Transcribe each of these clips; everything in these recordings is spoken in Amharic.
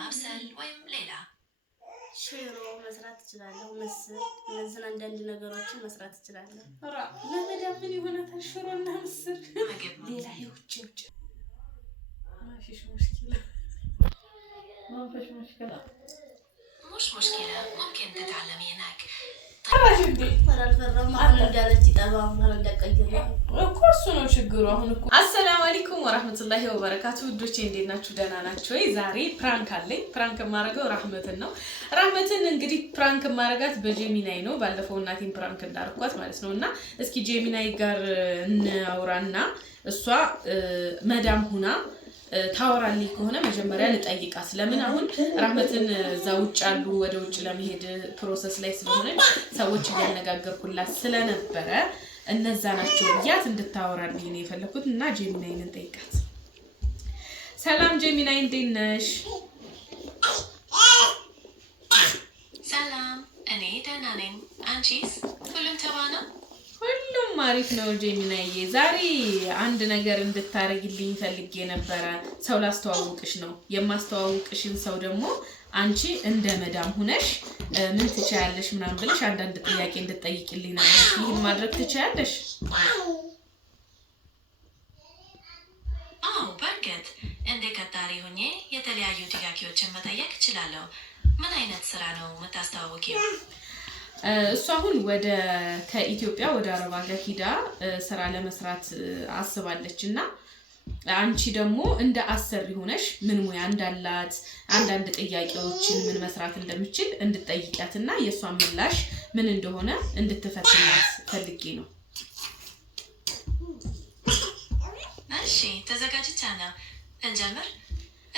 ማብሰል ወይም ሌላ ሽሮ መስራት እችላለሁ። ምስር እነዚህን አንዳንድ ነገሮችን መስራት እችላለሁ። ለመዳም ምን ይሆናል ሽሮና ምስር ሌላ የውጭ ማፊሽ ሙሽኪላ مش مشكلة ممكن تتعلمي هناك السلام عليكم ورحمة الله وبركاته ودوتي እንዴት ናችሁ ደህና ናችሁ ወይ ዛሬ ፕራንክ አለኝ ፕራንክ ማረገው ራህመትን ነው ራህመትን እንግዲህ ፕራንክ ማረጋት በጄሚናይ ነው ባለፈው እናቴን ፕራንክ እንዳርኳት ማለት ነውና እስኪ ጄሚናይ ጋር እናውራና እሷ መዳም ሁና ታወራልኝ ከሆነ መጀመሪያ ልጠይቃት ለምን አሁን ራህመትን ዛውጭ አሉ ወደ ውጭ ለመሄድ ፕሮሰስ ላይ ስለሆነ ሰዎች እያነጋገርኩላት ስለነበረ እነዛ ናቸው ያት እንድታወራልኝ ነው የፈለኩት እና ጄሚናይን እንጠይቃት ሰላም ጄሚናይ እንዴት ነሽ ሰላም እኔ ደህና ነኝ አንቺስ ሁሉም ተባና ሁሉም አሪፍ ነው ጄሚናይ ዛሬ አንድ ነገር እንድታረግልኝ ፈልጌ ነበር ሰው ላስተዋውቅሽ ነው የማስተዋውቅሽን ሰው ደግሞ አንቺ እንደ መዳም ሆነሽ ምን ትቻያለሽ ምናምን ብለሽ አንዳንድ ጥያቄ እንድትጠይቂልኝ ነበር ይሄን ማድረግ ትቻያለሽ አዎ በርግጥ እንደ ቀጣሪ ሆኜ የተለያዩ ጥያቄዎችን መጠየቅ እችላለሁ ምን አይነት ስራ ነው የምታስተዋውቂው እሷ አሁን ወደ ከኢትዮጵያ ወደ አረብ ሀገር ሂዳ ስራ ለመስራት አስባለችና አንቺ ደግሞ እንደ አሰሪ ሆነሽ ምን ሙያ እንዳላት አንዳንድ ጥያቄዎችን ምን መስራት እንደምትችል እንድትጠይቂያትና የሷን ምላሽ ምን እንደሆነ እንድትፈትኛት ፈልጌ ነው እሺ ተዘጋጅቻለሁ እንጀምር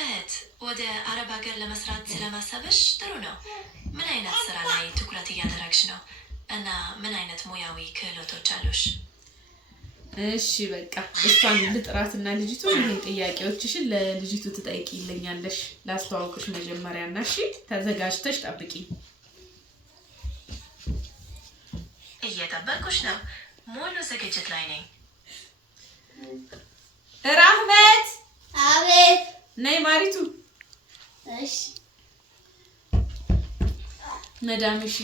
እህት ወደ አረብ ሀገር ለመስራት ስለማሰብሽ ጥሩ ነው ምን አይነት ስራ ላይ ትኩረት እያደረግሽ ነው እና ምን አይነት ሙያዊ ክህሎቶች አሉሽ እሺ በቃ እሷን ልጥራትና ልጅቱ ይሄን ጥያቄዎችሽን ለልጅቱ ትጠይቂልኛለሽ ላስተዋውቅሽ መጀመሪያና እሺ ተዘጋጅተሽ ጠብቂ እየጠበቅኩሽ ነው ሙሉ ዝግጅት ላይ ነኝ ራህመት አቤት ነይ ማሪቱ እሺ መዳምሽ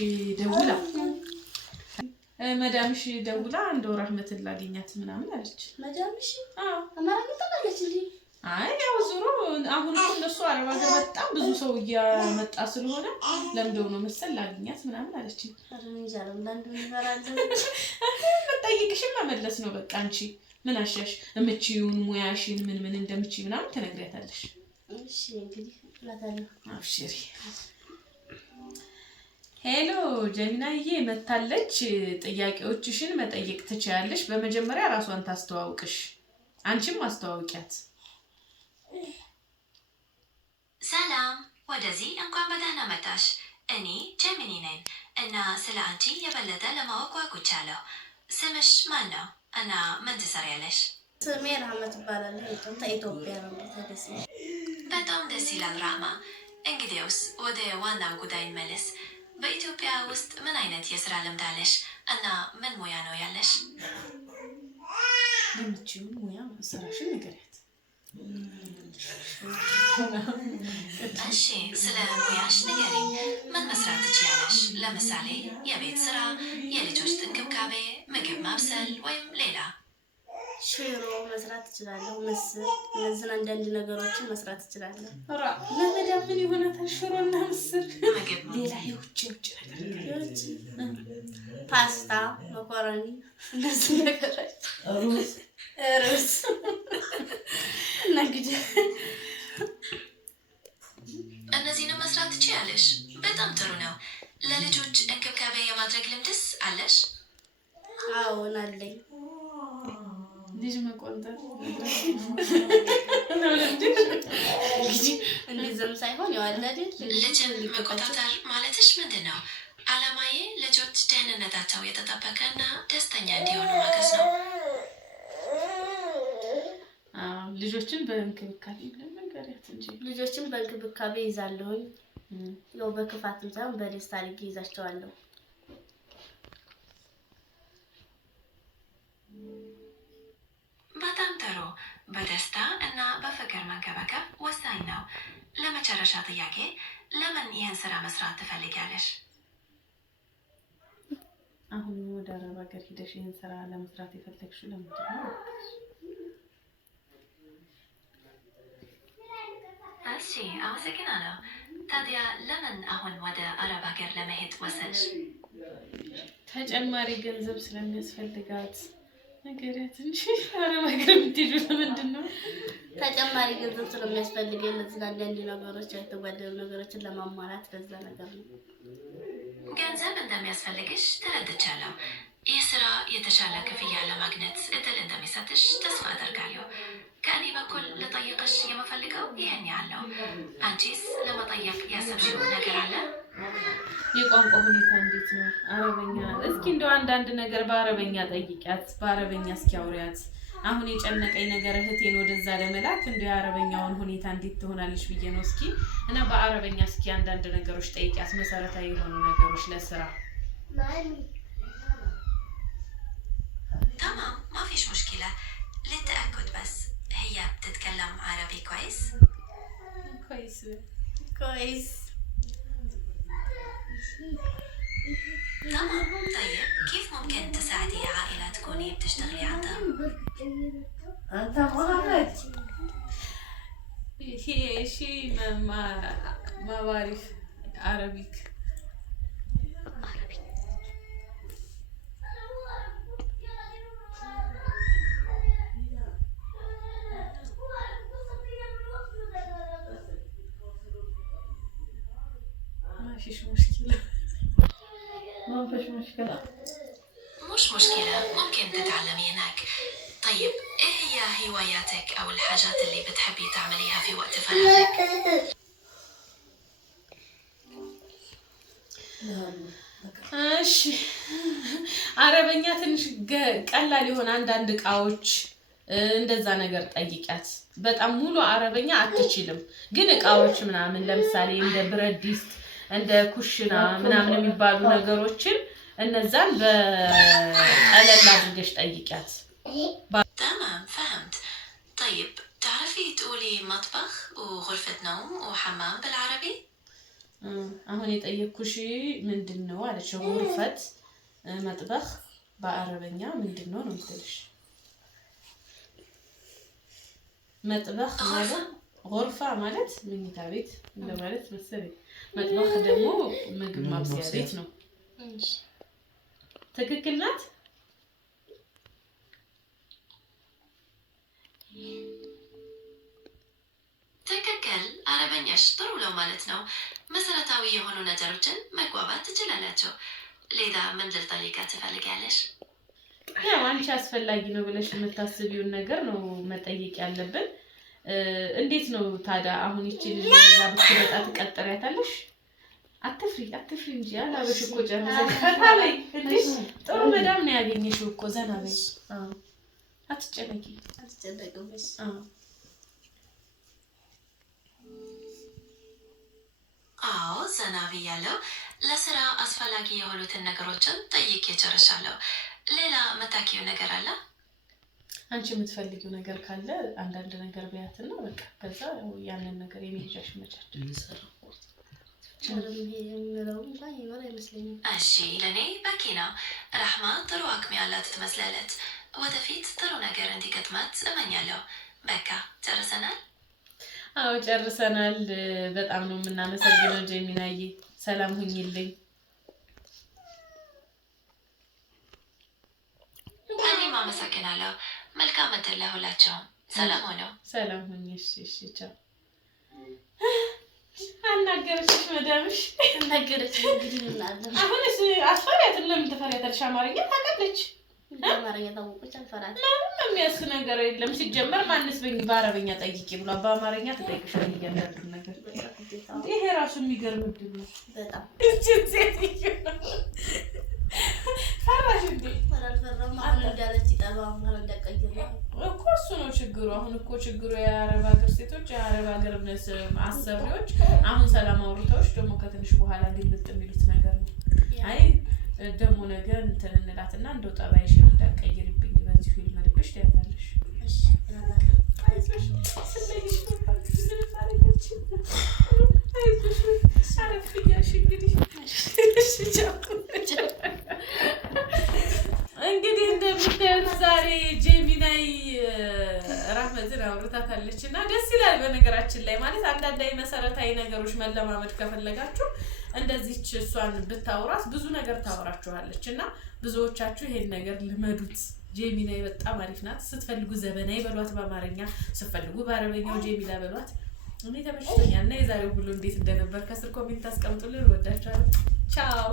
ደውላ እንደው ራህመትን ላገኛት ምናምን አለች መዳምሽ አዎ አማራኝ ተባለች እንዴ አይ ያው ዙሩ አሁን እነሱ አረብ ሀገር በጣም ብዙ ሰው እያመጣ ስለሆነ ለምደው ነው መሰል ላገኛት ምናምን አለች አረንጃለም እንዳንዱ ይፈራል መጠይቅሽም መመለስ ነው በቃ አንቺ ምን አሻሽ እምቺውን ሙያሽን ምን እንደምቺ ምናምን ተነግሪያታለሽ እሺ እንግዲህ ላታለ አብሽሪ ሄሎ ጄሚናዬ መታለች ጥያቄዎችሽን መጠየቅ ትችያለሽ በመጀመሪያ ራሷን ታስተዋውቅሽ አንቺም አስተዋውቂያት ሰላም ወደዚህ እንኳን በደህና መጣሽ እኔ ጄሚኒ ነኝ እና ስለ አንቺ የበለጠ ለማወቅ ጓጉቻለሁ ስምሽ ማን ነው እና ምን ትሰሪያለሽ ስሜ ራህመት ይባላል ኢትዮጵያ ነው በጣም ደስ ይላል ራህማ እንግዲያውስ ወደ ዋናው ጉዳይ እንመለስ በኢትዮጵያ ውስጥ ምን አይነት የሥራ ልምድ አለሽ እና ምን ሙያ ነው ያለሽ ለምቺው ሙያ መስራሽን ንገሪያት እሺ ስለ ሙያሽ ንገሪኝ ምን መስራት ትችያለሽ ለምሳሌ የቤት ስራ የልጆች እንክብካቤ ምግብ ማብሰል ወይም ሌላ ሽሮ መስራት እችላለሁ ምስር እነዚህን አንዳንድ ነገሮችን መስራት እችላለሁ ለመዳም ምን ይሆናል ሽሮና ምስር ሌላ የውጭ ነገር ፓስታ መኮረኒ እነዚህ ነገሮች ሩዝ ነግደ እነዚህን መስራት ትችያለሽ በጣም ጥሩ ነው ለልጆች እንክብካቤ የማድረግ ልምድስ አለሽ አዎ አለኝ ልጅ መቆንጠር እንደዚህም ሳይሆን ያው አይደል ልጅን መቆጣጠር ማለትሽ ምንድነው አላማዬ ልጆች ደህንነታቸው የተጠበቀና ደስተኛ እንዲሆኑ ማገዝ ነው ልጆችን በእንክብካቤ ለመንገሪያት እንጂ ልጆችን በእንክብካቤ ይዛለሁ ያው በክፋትም ሳይሆን በደስታ አድርጌ ይዛቸዋለሁ በጣም ጥሩ በደስታ እና በፍቅር መንከባከብ ወሳኝ ነው ለመጨረሻ ጥያቄ ለምን ይህን ስራ መስራት ትፈልጊያለሽ? አሁን ወደ አረብ ሀገር ሄደሽ ይህን ስራ ለመስራት የፈለግሽው ለምንድን ነው? እሺ አመሰግናለሁ። ታዲያ ለምን አሁን ወደ አረብ ሀገር ለመሄድ ወሰንሽ? ተጨማሪ ገንዘብ ስለሚያስፈልጋት ነገርያት እንጂ አረብ ሀገር የምትሄጂው ለምንድን ነው? ተጨማሪ ገንዘብ ስለሚያስፈልገኝ ለዚህ አንዳንድ ነገሮች ያልተጓደሉ ነገሮችን ለማሟላት ለዛ ነገር ነው። ገንዘብ እንደሚያስፈልግሽ ተረድቻለሁ። ይህ ስራ የተሻለ ክፍያ ለማግኘት እድል እንደሚሰጥሽ ተስፋ አደርጋለሁ። ከእኔ በኩል ልጠይቅሽ የምፈልገው ይህን ያህል ነው። አንቺስ ለመጠየቅ ያሰብሽው ነገር አለ? የቋንቋ ሁኔታ እንዴት ነው? አረበኛ እስኪ እንደው አንዳንድ ነገር በአረበኛ ጠይቂያት፣ በአረበኛ እስኪ አውሪያት። አሁን የጨነቀኝ ነገር እህቴን ወደዛ ለመላክ እንደው የአረበኛውን ሁኔታ እንዴት ትሆናለች ብዬ ነው። እስኪ እና በአረበኛ እስኪ አንዳንድ ነገሮች ጠይቂያት፣ መሰረታዊ የሆኑ ነገሮች ለስራ። تمام ما فيش مشكلة. للتأكد بس هي بتتكلم عربي كويس؟ كويس. تمام طيب كيف ممكن تساعدي عائلة تكوني بتشتغلي عندها؟ أنت مهرج. هي شيء ما بعرف عربيك. ما فيش مشكلة. مش مشكلة ممكن تتعلمي هناك. طيب ايه هي هواياتك او الحاجات اللي بتحبي تعمليها في وقت فراغك؟ እሺ አረበኛ ትንሽ ቀላል ይሆን አንዳንድ እቃዎች እንደዛ ነገር ጠይቂያት። በጣም ሙሉ አረበኛ አትችልም፣ ግን እቃዎች ምናምን ለምሳሌ እንደ ብረት ድስት እንደ ኩሽና ምናምን የሚባሉ ነገሮችን እነዛን በቀለል አድርገሽ ጠይቂያት። تمام فهمت. طيب تعرفي تقولي مطبخ وغرفة نوم وحمام بالعربي؟ አሁን የጠየቅኩሽ ምንድነው አለች። ጉርፈት መጥበኽ በአረበኛ ምንድነው ነው የምትልሽ? መጥበኽ ማለት ጉርፋ ማለት መኝታ ቤት እንደማለት መሰለኝ። መጥበኽ ደግሞ ምግብ ማብሰያ ቤት ነው። ትክክል ናት? ትክክል። አረበኛሽ ጥሩ ነው ማለት ነው። መሰረታዊ የሆኑ ነገሮችን መግባባት ትችላላችሁ። ሌላ ምን ልጠይቃት ትፈልጊያለሽ? ያው አንቺ አስፈላጊ ነው ብለሽ የምታስቢውን ነገር ነው መጠየቅ ያለብን። እንዴት ነው ታዲያ አሁን ይቺ ልጅ እዛ ብትመጣ ትቀጥሪያታለሽ? አትፍሪ እንጂ አላበሽ እኮ ጨርሰሽ ፈታለይ እንዴ። ጥሩ መዳም ነው ያገኘሽው እኮ ዘና በይ። አትጨነቂ። አትጨነቅብሽ። አዎ ዘና ብያለሁ። ለስራ አስፈላጊ የሆኑትን ነገሮችን ጠይቄ ጨርሻለሁ። ሌላ መታኪው ነገር አለ? አንቺ የምትፈልጊው ነገር ካለ አንዳንድ ነገር በያትና በቃ ከዛ ያንን ነገር የሚሄጃሽ መቻች እንሰራው። እሺ ለኔ በቂ ነው። ራህማ ጥሩ አቅም ያላት ትመስላለች። ወደፊት ጥሩ ነገር እንዲገጥማት እመኛለሁ። በቃ ጨርሰናል? አዎ ጨርሰናል። በጣም ነው የምናመሰግነው ጀሚናዬ። ሰላም ሁኚልኝ። እኔም አመሰግናለሁ። መልካም እድል ለሁላችሁም። ሰላም ሆነው። ሰላም ሁኚ። እሺ ቻው። አናገረችሽ መዳምሽ? አናገረችሽ። እንግዲህ እናለን አሁንስ አስፈሪያት። ለምን ትፈሪያታለሽ? አማርኛ ታውቃለች። አማርኛ ታውቆች አልፈራት። ምንም የሚያስክ ነገር የለም። ሲጀመር ማንስ በአረበኛ ጠይቂ ብሎ በአማርኛ ትጠይቅሻለሽ እያንዳንዱን ነገር። ይሄ ራሱ የሚገርም እድል ነው በጣም። እቺ ሴትዮ ፈራሽ እንዴ? አልፈራም። አሁን እንዳለች ይጠባ ማለት እንዳቀይር እኮ እሱ ነው ችግሩ። አሁን እኮ ችግሩ የአረብ ሀገር ሴቶች የአረብ ሀገር አሰሪዎች አሁን ሰላም አውርታዎች ደግሞ ከትንሽ በኋላ ግልብጥ የሚሉት ነገር ነው። አይ ደግሞ ነገር እንትን እንላትና እንደው ጠባይሽን እንዳትቀይሪብኝ በዚህ ፊልም ልብሽ ትያታለሽ። አይዞሽ ስለይሽ አይዞሽ አረፍ እያልሽ እንግዲህ እንግዲህ እንደምታዩት ዛሬ ጄሚናይ ራህመትን አውርታታለች እና ደስ ይላል። በነገራችን ላይ ማለት አንዳንድ መሰረታዊ ነገሮች መለማመድ ከፈለጋችሁ እንደዚህች እሷን ብታወራት ብዙ ነገር ታወራችኋለች እና ብዙዎቻችሁ ይሄን ነገር ልመዱት። ጄሚናይ በጣም አሪፍ ናት። ስትፈልጉ ዘበናይ በሏት በአማርኛ፣ ስትፈልጉ በአረበኛው ጄሚና በሏት። እኔ ተመችቶኛል እና የዛሬው ሁሉ እንዴት እንደነበር ከስር ኮሜንት አስቀምጡልን። ወዳችኋለሁ። ቻው